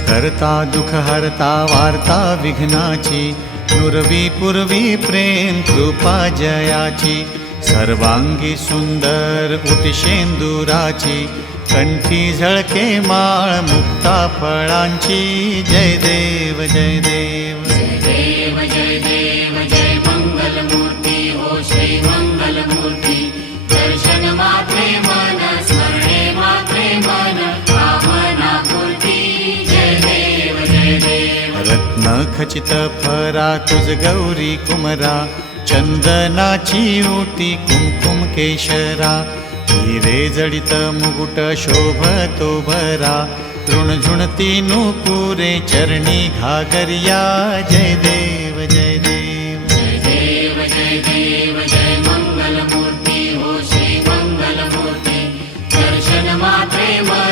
करता दुःख हरता वार्ता विघ्नाची, नुरवी पूर्वी प्रेम कृपा जयाची, सर्वांगी सुंदर उटिशेंदुराची, कंठी झळके माळ मुक्ता फळांची। जय देव जय देव जय देव जय देव जय मंगलमूर्ती हो श्री मंगलमूर्ती। दर्शन मात्रे मन स्मरणे मात्रे मन कामना पूर्ती। जय देव जय देव रत्न खचित फरा तुझ गौरी कुमरा, चंदनाची ओटी कुमकुम केशरा, हिरे जडित मुकुट शोभतो भरा, तृणझुणती नूपुरे चरणी घागरिया। जय देव जय देव जय देव जय देव जय मंगलमूर्ती हो श्री मंगलमूर्ती। दर्शन मात्रे मन